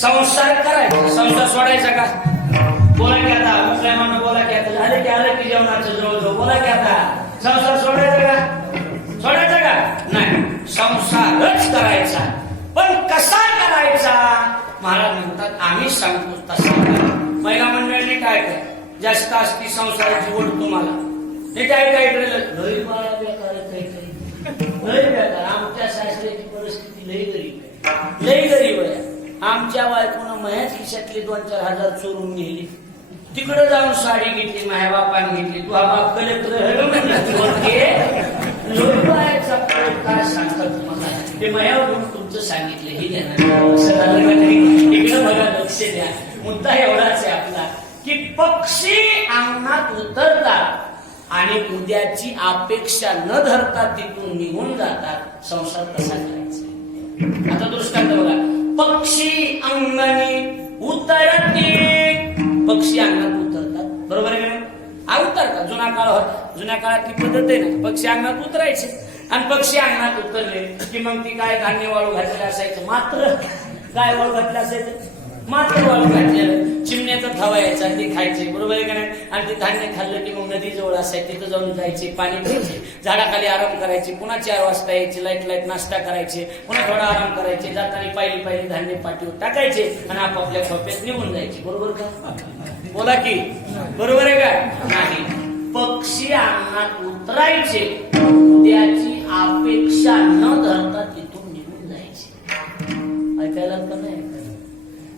संसार करायचा संसार सोडायचा का? बोला की आता मुसलमान बोला की आता. झाले की आलं की जेवणाचं जवळ बोला की आता. संसार सोडायचा का? सोडायचा का? नाही. संसारच करायचा. पण कसा करायचा? महाराज म्हणतात आम्ही सांगतो तसा महिला मंडळीने काय काय जास्त असती संसाराची ओढ तुम्हाला. हे काय काय लई बाळा बेकार काही लई आमच्या सासऱ्याची परिस्थिती लई गरीब आहे. लई गरीब. आमच्या बायकोनं मयाच खिशातले दोन चार हजार चोरून नेली. तिकडे जाऊन साडी घेतली माझ्या बापाने घेतली. तू हा? बाप काय सांगतात तुम्हाला? ते मयावरून तुमचं सांगितलं हे देणार इकडे बघा लक्ष द्या. मुद्दा एवढाच आहे आपला की पक्षी अंगणात उतरतात आणि उद्याची अपेक्षा न धरता तिथून निघून जातात. संसार कसा करायचा. आता दृष्टांत बघा. पक्षी अंगणी उतरते. पक्षी अंगणात उतरतात. बरोबर आहे का उतरतात. जुना काळ होता. जुन्या काळातली पद्धत आहे ना. पक्षी अंगणात उतरायचे. आणि पक्षी अंगणात उतरले की मग ती काय धान्य वाळू घातलेलं असायचं? मात्र काय वाळू घातलं असायचं? मात्र वाळू घातलेलं चिमण्याचा थवा यायचा ते खायचे बरोबर आहे का नाही? आणि ते धान्य खाल्लं की मग नदी जवळ असायचे तिथं जाऊन जायचे पाणी प्यायचे झाडाखाली आराम करायचे पुन्हा चार वाजता यायचे लाइट लाइट नाश्ता करायचे पुन्हा थोडा आराम करायचे जाताना पाहिली पायली धान्य पाठीवर टाकायचे आणि आपापल्या खोप्यात निघून जायचे बरोबर का? बोला की बरोबर आहे का? नाही. पक्षी अंगणात उतरायचे त्याची अपेक्षा न धरता तिथून निघून जायचे. ऐकायला का नाही.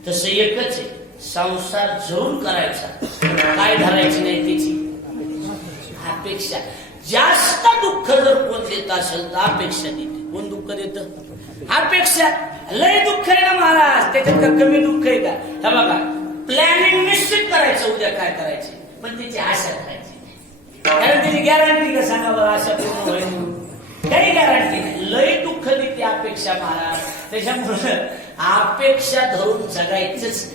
तसं एकच आहे. संसार जरूर करायचा. काय धरायची नाही त्याची? अपेक्षा. जास्त दुःख जर कोण देत असेल तर अपेक्षा देते. कोण दुःख देत? अपेक्षा. लय दुःख आहे ना महाराज? त्याच्यात का कमी दुःख आहे का? हे बघा प्लॅनिंग निश्चित करायचं उद्या काय करायचं? पण त्याची आशा करायची कारण त्याची गॅरंटी का सांगा बरं आशा पूर्ण होईल? काही गॅरंटी नाही. लय दुःख देते अपेक्षा महाराज. त्याच्यामुळं अपेक्षा धरून जगायचंच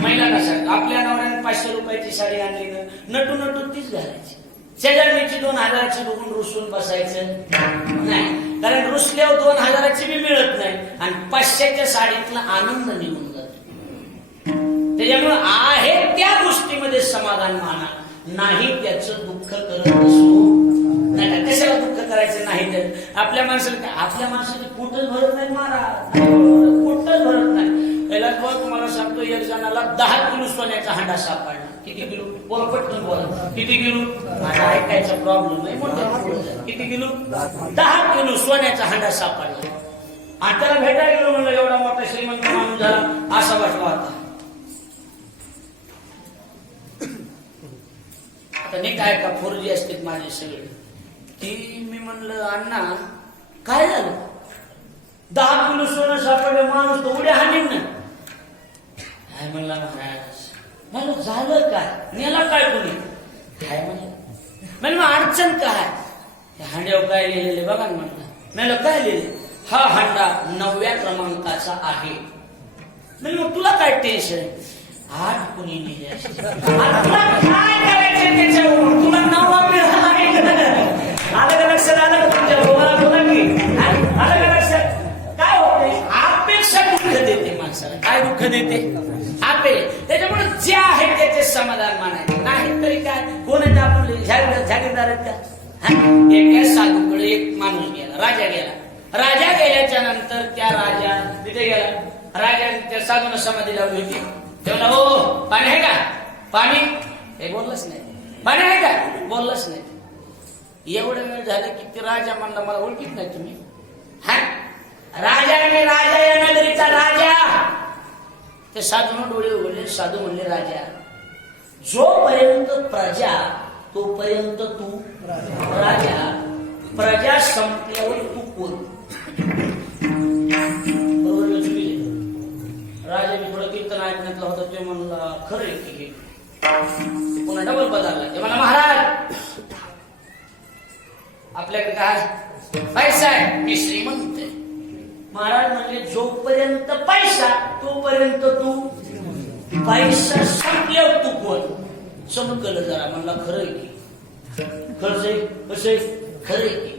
महिलांना सांगतो आपल्या नवऱ्याने पाचशे रुपयाची साडी आणली ना नटू नटू तीच घालायची. शेजारणीची दोन हजाराची बघून रुसून बसायचं. नाही. कारण रुसल्यावर दोन हजाराची बी मिळत नाही. आणि पाचशेच्या साडीतला आनंद निघून जातो. त्याच्यामुळे आहे त्या गोष्टीमध्ये समाधान माना नाही त्याचं दुःख करत असू नाही कशाला दुःख करायचं? नाही तर आपल्या माणसाला आपल्या माणसाने कुठं भरत नाही मारा कुठंच भरत नाही. त्याला बघ तुम्हाला सांगतो एक जणाला दहा किलो सोन्याचा हांडा सापडला. किती किलो? पोरपटून बोला. किती किलो? माझा ऐकायचा प्रॉब्लेम नाही म्हणतो किती किलो? दहा किलो सोन्याचा हांडा सापडला. आणि त्याला भेटायला गेलो म्हणलं एवढा मोठा श्रीमंत माणूस झाला असा वाटला होता. आता नाही काय का फोरजी असते माझे सगळे. ती मी म्हणलं अण्णा काय झालं? दहा किलो सोनं सापडलं माणूस तो उड्या हाणीन ना. काय म्हणला महाराज म्हणलं झालं काय? नेला काय कोणी? काय म्हणलं म्हणलं मग अडचण काय? हांड्यावर काय लिहिलेले बघा ना म्हणलं. म्हणलं काय लिहिले हा हांडा नवव्या क्रमांकाचा आहे. म्हणजे मग तुला काय टेन्शन आठ कुणी लिहिले असेल. आता तुला काय करायचं त्याच्यावर तुला नववा मिळाला आहे का नाही? आलं का लक्षात आलं का तुमच्या बोला बोला की हा? आलं का लक्षात काय होते अपेक्षा दुःख देते माणसाला काय दुःख देते आपे. त्याच्यामुळे जे आहे त्याचे समाधान मानायचे. नाही तरी काय? कोण आपण जागीरदार आहेत का? एका साधूकडे एक माणूस गेला राजा गेला. राजा गेल्याच्यानंतर त्या राजा तिथे गेला. राजा त्या साधून समाधी लावली होती. तेव्हा हो, हो पाणी आहे का? पाणी? हे बोललंच नाही. पाणी आहे का? बोललंच नाही. एवढं वेळ झालं की ते राजा म्हणला मला ओळखीत नाही तुम्ही. हा? राजा राजा येणार राजा ते साधून डोळे उघडले साधू म्हणले राजा जोपर्यंत प्रजा तोपर्यंत तू राजा. प्रजा संपल्यावर तू कोण? राजा मी थोडं कीर्तन ऐकण्यातला होतं ते म्हणला खरं आहे की हे. पुन्हा डबल बदलला ते म्हणा महाराज आपल्याकडे काय पैसा आहे. मी श्रीमंत महाराज म्हणजे जोपर्यंत पैसा तोपर्यंत तू पैसा संपल्यावर तू कोण चमकलं जरा म्हणला खरं आहे की. खर्च आहे कसं आहे? खरं की.